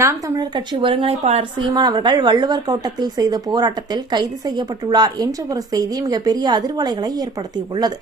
நாம் தமிழர் கட்சி ஒருங்கிணைப்பாளர் சீமான் அவர்கள் வள்ளுவர் கோட்டத்தில் செய்த போராட்டத்தில் கைது செய்யப்பட்டுள்ளார் என்ற ஒரு செய்தி மிகப்பெரிய அதிர்வலைகளை ஏற்படுத்தியுள்ளது.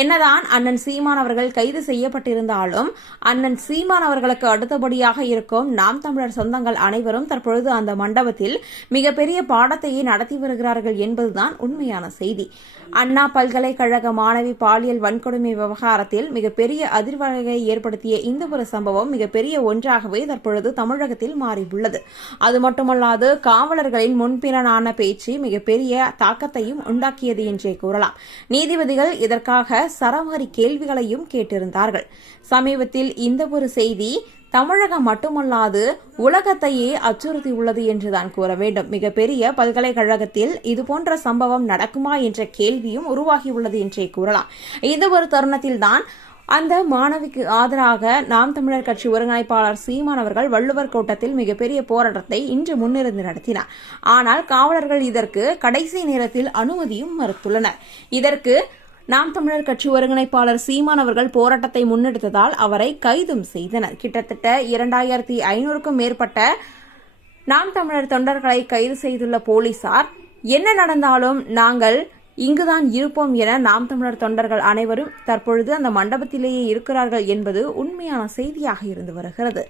என்னதான் அண்ணன் சீமான் அவர்கள் கைது செய்யப்பட்டிருந்தாலும் அண்ணன் சீமான் அவர்களுக்கு அடுத்தபடியாக இருக்கும் நாம் தமிழர் சொந்தங்கள் அனைவரும் தற்பொழுது அந்த மண்டபத்தில் மிகப்பெரிய பாடத்தையே நடத்தி வருகிறார்கள் என்பதுதான் உண்மையான செய்தி. அண்ணா பல்கலைக்கழக மாணவி பாலியல் வன்கொடுமை விவகாரத்தில் மிகப்பெரிய அதிர்வலையை ஏற்படுத்திய இந்த ஒரு சம்பவம் மிகப்பெரிய ஒன்றாகவே தற்பொழுது தமிழகத்தில் மாறியுள்ளது. அது மட்டுமல்லாது காவலர்களின் முன்பிறனான பேச்சு மிகப்பெரிய தாக்கத்தையும் உண்டாக்கியது என்றே கூறலாம். நீதிபதிகள் இதற்காக சரமாரி கேள்விகளையும் கேட்டிருந்தார்கள். சமீபத்தில் இந்த ஒரு செய்தி தமிழகம் மட்டுமல்லாது உலகத்தையே அச்சுறுத்தியுள்ளது என்றுதான் கூற வேண்டும். மிகப்பெரிய பல்கலைக்கழகத்தில் இதுபோன்ற சம்பவம் நடக்குமா என்ற கேள்வியும் உருவாகியுள்ளது என்றே கூறலாம். இந்த ஒரு தருணத்தில்தான் அந்த மாணவிக்கு ஆதரவாக நாம் தமிழர் கட்சி ஒருங்கிணைப்பாளர் சீமான் அவர்கள் வள்ளுவர் கோட்டத்தில் மிகப்பெரிய போராட்டத்தை இன்று முன்னிருந்து நடத்தினார். ஆனால் காவலர்கள் இதற்கு கடைசி நேரத்தில் அனுமதியும் மறுத்துள்ளனர். இதற்கு நாம் தமிழர் கட்சி ஒருங்கிணைப்பாளர் சீமான் அவர்கள் போராட்டத்தை முன்னெடுத்ததால் அவரை கைதும் செய்தனர். கிட்டத்தட்ட இரண்டாயிரத்தி ஐநூறுக்கும் மேற்பட்ட நாம் தமிழர் தொண்டர்களை கைது செய்துள்ள போலீசார் என்ன நடந்தாலும் நாங்கள் இங்குதான் இருப்போம் என நாம் தமிழர் தொண்டர்கள் அனைவரும் தற்பொழுது அந்த மண்டபத்திலேயே இருக்கிறார்கள் என்பது உண்மையான செய்தியாக இருந்து வருகிறது.